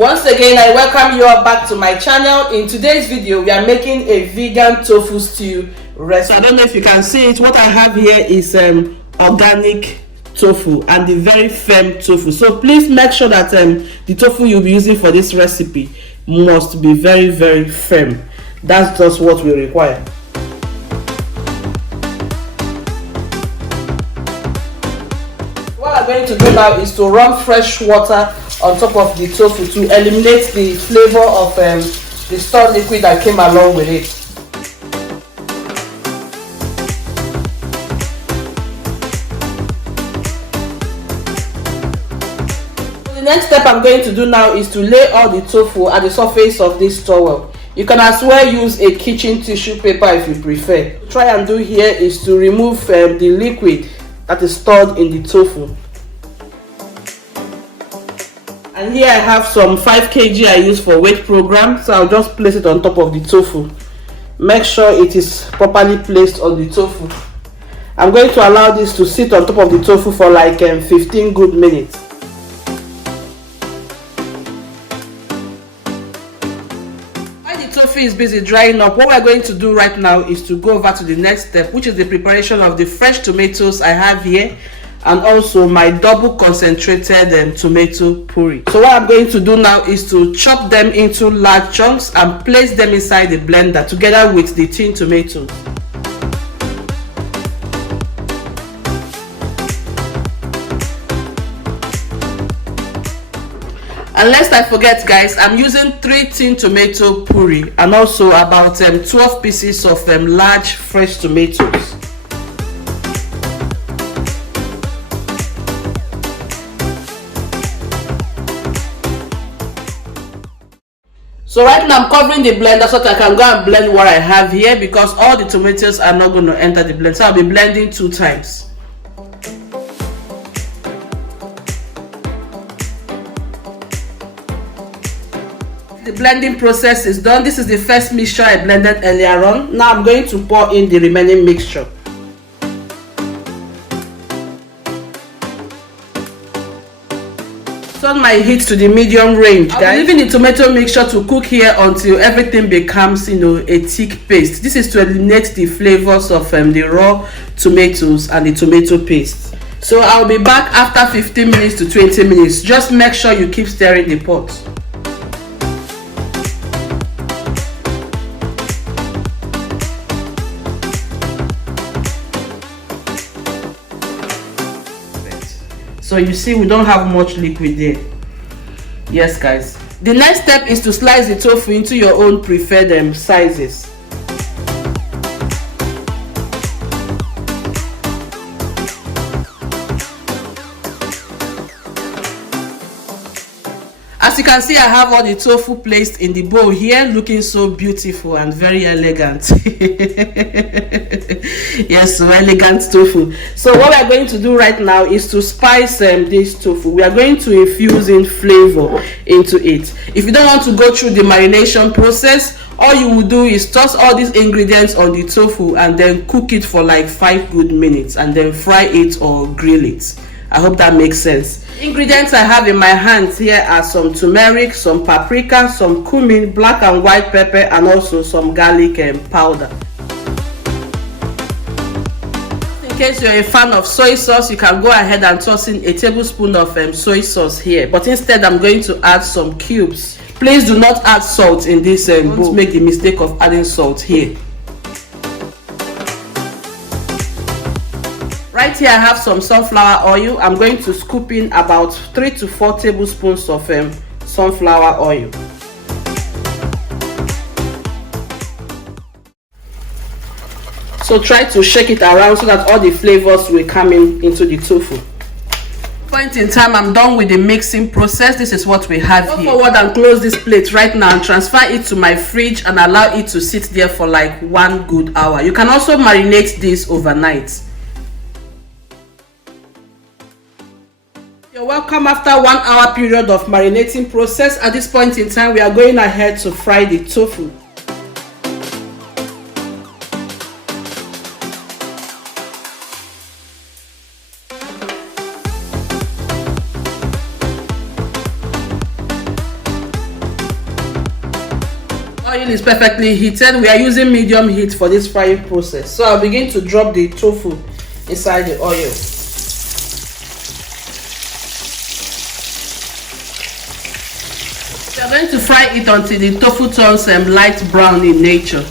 Once again, I welcome you all back to my channel. In today's video, we are making a vegan tofu stew recipe. So I don't know if you can see it. What I have here is organic tofu and the very firm tofu. So please make sure that the tofu you'll be using for this recipe must be very, very firm. That's just what we require. What I'm going to do now is to run fresh water on top of the tofu to eliminate the flavor of the stored liquid that came along with it. The next step I'm going to do now is to lay all the tofu at the surface of this towel. You can as well use a kitchen tissue paper if you prefer. What try and do here is to remove the liquid that is stored in the tofu. And here I have some 5 kg I use for weight program, so I'll just place it on top of the tofu. Make sure it is properly placed on the tofu. I'm going to allow this to sit on top of the tofu for like 15 good minutes. While the tofu is busy drying up, what we're going to do right now is to go over to the next step, which is the preparation of the fresh tomatoes I have here, and also my double concentrated tomato puree. So what I'm going to do now is to chop them into large chunks and place them inside the blender together with the tin tomatoes. And lest I forget, guys, I'm using 3 tin tomato puree and also about 12 pieces of large fresh tomatoes. So right now I'm covering the blender so that I can go and blend what I have here, because all the tomatoes are not going to enter the blender. So I'll be blending 2 times. The blending process is done. This is the first mixture I blended earlier on. Now I'm going to pour in the remaining mixture. Turn my heat to the medium range, guys. I'm leaving the tomato mixture to cook here until everything becomes, a thick paste. This is to eliminate the flavors of the raw tomatoes and the tomato paste. So I'll be back after 15 minutes to 20 minutes. Just make sure you keep stirring the pot. So you see, we don't have much liquid there. Yes, guys. The next step is to slice the tofu into your own preferred sizes. As you can see, I have all the tofu placed in the bowl here, looking so beautiful and very elegant. Yes, so elegant tofu. So what we are going to do right now is to spice this tofu. We are going to infuse in flavor into it. If you don't want to go through the marination process, all you will do is toss all these ingredients on the tofu and then cook it for like 5 good minutes and then fry it or grill it. I hope that makes sense. Ingredients I have in my hands here are some turmeric, some paprika, some cumin, black and white pepper, and also some garlic powder. In case you're a fan of soy sauce, you can go ahead and toss in a tablespoon of soy sauce here, but instead I'm going to add some cubes. Please do not add salt in this bowl. Don't make the mistake of adding salt here. Right here I have some sunflower oil. I'm going to scoop in about 3 to 4 tablespoons of sunflower oil. So try to shake it around so that all the flavors will come into the tofu. Point in time, I'm done with the mixing process. This is what we have here. Go forward and close this plate right now and transfer it to my fridge and allow it to sit there for like 1 good hour. You can also marinate this overnight. You're welcome after 1 hour period of marinating process. At this point in time, we are going ahead to fry the tofu. Oil is perfectly heated. We are using medium heat for this frying process. So I'll begin to drop the tofu inside the oil. We are going to fry it until the tofu turns light brown in nature.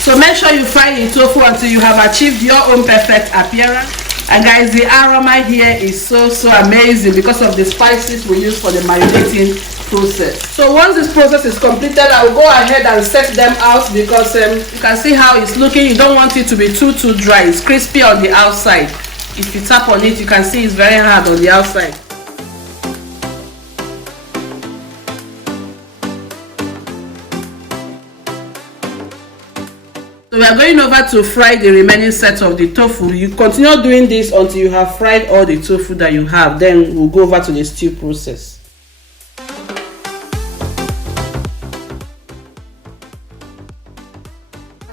So make sure you fry the tofu until you have achieved your own perfect appearance. And guys, the aroma here is so amazing because of the spices we use for the marinating process. So once this process is completed, I will go ahead and set them out because you can see how it's looking. You don't want it to be too dry. It's crispy on the outside. If you tap on it, you can see it's very hard on the outside. So we are going over to fry the remaining set of the tofu. You continue doing this until you have fried all the tofu that you have. Then we'll go over to the stew process.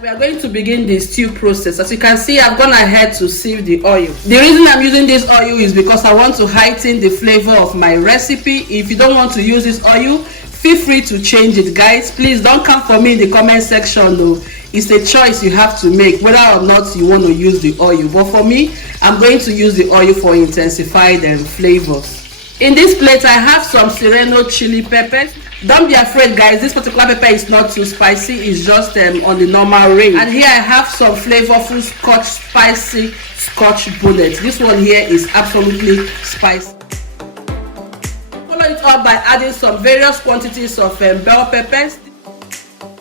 We are going to begin the stew process. As you can see, I've gone ahead to sieve the oil. The reason I'm using this oil is because I want to heighten the flavor of my recipe. If you don't want to use this oil, feel free to change it, guys. Please don't come for me in the comment section though. It's a choice you have to make whether or not you want to use the oil. But for me, I'm going to use the oil for intensified flavors. In this plate, I have some serrano chili peppers. Don't be afraid, guys. This particular pepper is not too spicy. It's just on the normal range. And here I have some flavorful spicy scotch bonnet. This one here is absolutely spicy. Follow it up by adding some various quantities of bell peppers.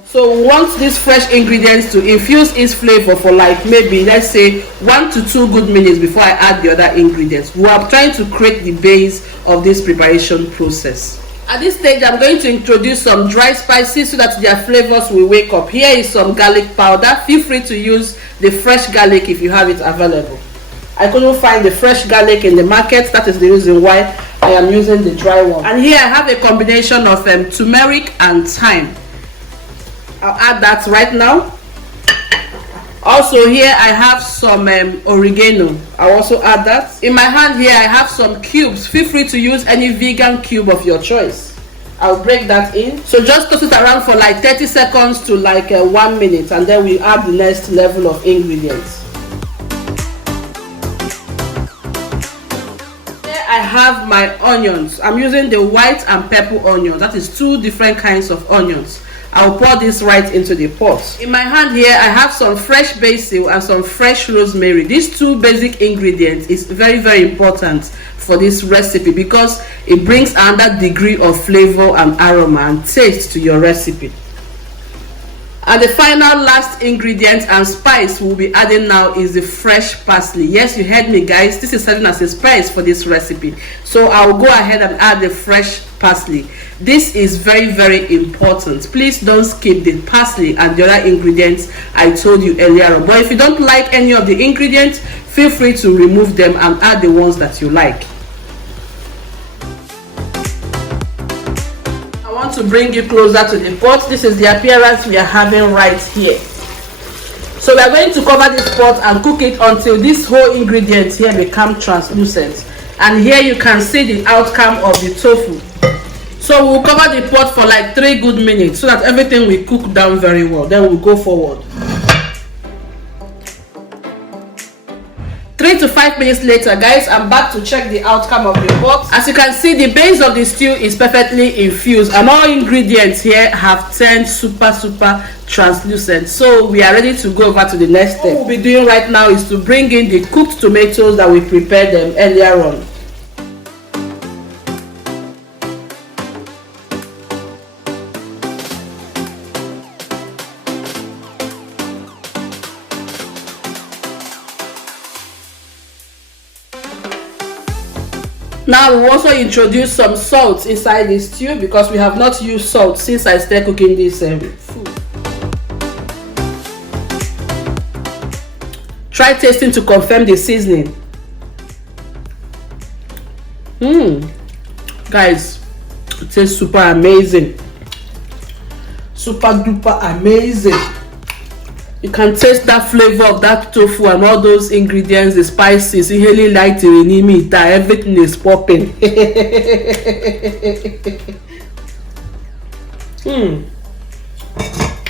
So we want these fresh ingredients to infuse its flavor for like maybe, let's say, 1 to 2 good minutes before I add the other ingredients. We are trying to create the base of this preparation process. At this stage, I'm going to introduce some dry spices so that their flavors will wake up. Here is some garlic powder. Feel free to use the fresh garlic if you have it available. I couldn't find the fresh garlic in the market. That is the reason why I am using the dry one. And here I have a combination of turmeric and thyme. I'll add that right now. Also here I have some oregano. I'll also add that. In my hand here I have some cubes. Feel free to use any vegan cube of your choice. I'll break that in. So just toss it around for like 30 seconds to like 1 minute, and then we add the next level of ingredients. Here I have my onions. I'm using the white and purple onions. That is 2 different kinds of onions. I'll pour this right into the pot. In my hand here, I have some fresh basil and some fresh rosemary. These 2 basic ingredients is very important for this recipe because it brings another degree of flavor and aroma and taste to your recipe. And the final last ingredient and spice we'll be adding now is the fresh parsley. Yes, you heard me, guys. This is serving as a spice for this recipe. So I'll go ahead and add the fresh parsley. This is very important. Please don't skip the parsley and the other ingredients I told you earlier on. But if you don't like any of the ingredients, feel free to remove them and add the ones that you like. I want to bring you closer to the pot. This is the appearance we are having right here. So we are going to cover this pot and cook it until this whole ingredient here become translucent. And here you can see the outcome of the tofu. So we'll cover the pot for like 3 good minutes so that everything will cook down very well. Then we'll go forward. 3 to 5 minutes later, guys, I'm back to check the outcome of the pot. As you can see, the base of the stew is perfectly infused and all ingredients here have turned super translucent. So we are ready to go over to the next step. What we'll be doing right now is to bring in the cooked tomatoes that we prepared them earlier on. Now we'll also introduce some salt inside this stew because we have not used salt since I started cooking this food. Try tasting to confirm the seasoning. Guys, it tastes super amazing. Super duper amazing. You can taste that flavor of that tofu and all those ingredients, the spices, really light in that everything is popping.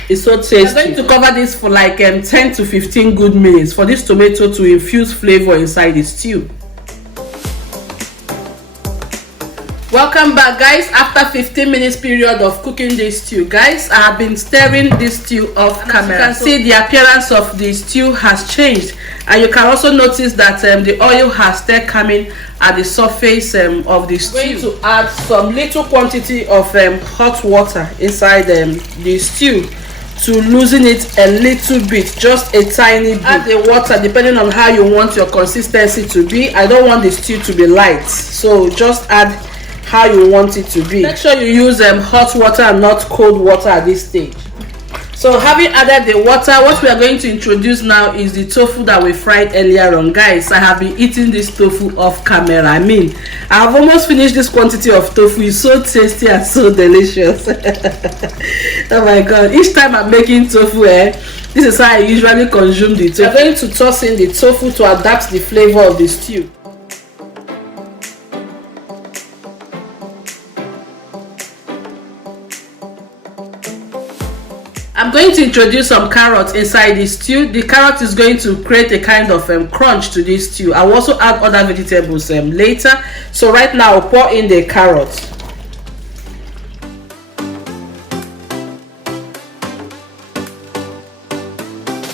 It's so tasty. I'm going to cover this for like 10 to 15 good minutes for this tomato to infuse flavor inside the stew. Welcome back, guys. After 15 minutes period of cooking this stew, guys, I have been stirring this stew off camera. You can see the appearance of the stew has changed, and you can also notice that the oil has started coming at the surface of the stew. I'm going to add some little quantity of hot water inside the stew to loosen it a little bit, just a tiny bit. Add the water depending on how you want your consistency to be. I don't want the stew to be light, so just add how you want it to be. Make sure you use hot water and not cold water at this stage. So having added the water, what we are going to introduce now is the tofu that we fried earlier on. Guys, I have been eating this tofu off camera. I mean, I have almost finished this quantity of tofu. It's so tasty and so delicious. Oh my god, each time I'm making tofu, this is how I usually consume the tofu. I'm going to toss in the tofu to adapt the flavor of the stew. I'm going to introduce some carrots inside this stew. The carrot is going to create a kind of crunch to this stew. I will also add other vegetables later. So right now I'll pour in the carrots.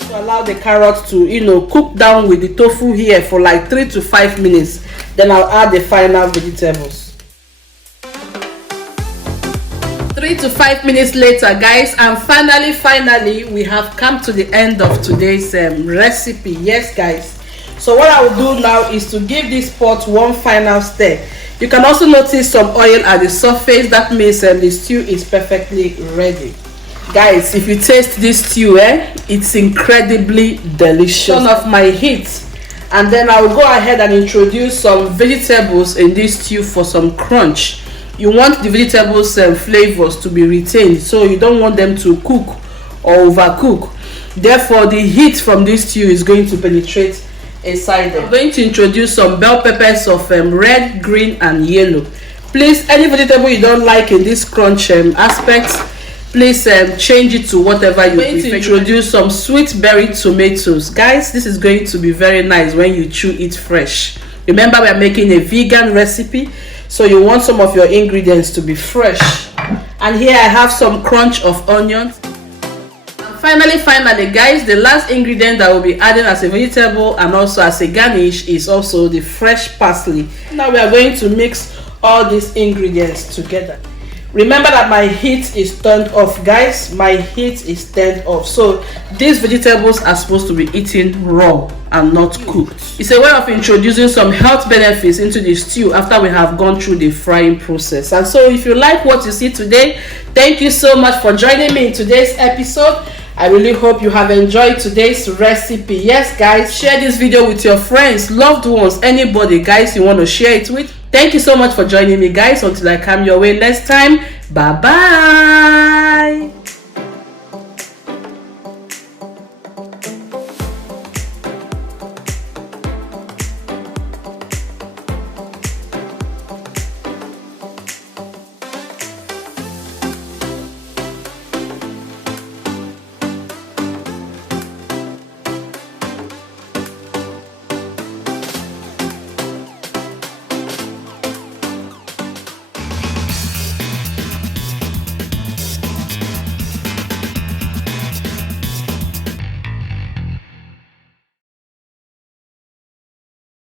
To allow the carrots to cook down with the tofu here for like 3 to 5 minutes. Then I'll add the final vegetables. 3 to 5 minutes later, guys, and finally we have come to the end of today's recipe. Yes, guys, so what I will do now is to give this pot one final stir. You can also notice some oil at the surface. That means the stew is perfectly ready. Guys, if you taste this stew, it's incredibly delicious. Turn off my heat, and then I will go ahead and introduce some vegetables in this stew for some crunch. You want the vegetables flavors to be retained, so you don't want them to cook or overcook. Therefore, the heat from this stew is going to penetrate inside them. I'm going to introduce some bell peppers of red, green and yellow. Please, any vegetable you don't like in this crunch aspect, please change it to whatever you prefer. I'm going to introduce some sweet berry tomatoes. Guys, this is going to be very nice when you chew it fresh. Remember, we are making a vegan recipe, so you want some of your ingredients to be fresh. And here I have some crunch of onions. And finally guys, the last ingredient that we'll be adding as a vegetable and also as a garnish is also the fresh parsley. Now we are going to mix all these ingredients together. Remember that my heat is turned off, guys. My heat is turned off, so these vegetables are supposed to be eaten raw and not cooked. It's a way of introducing some health benefits into the stew after we have gone through the frying process. And so if you like what you see today, thank you so much for joining me in today's episode. I really hope you have enjoyed today's recipe. Yes, guys, share this video with your friends, loved ones, anybody, guys, you want to share it with. Thank you so much for joining me, guys. Until I come your way next time, bye bye.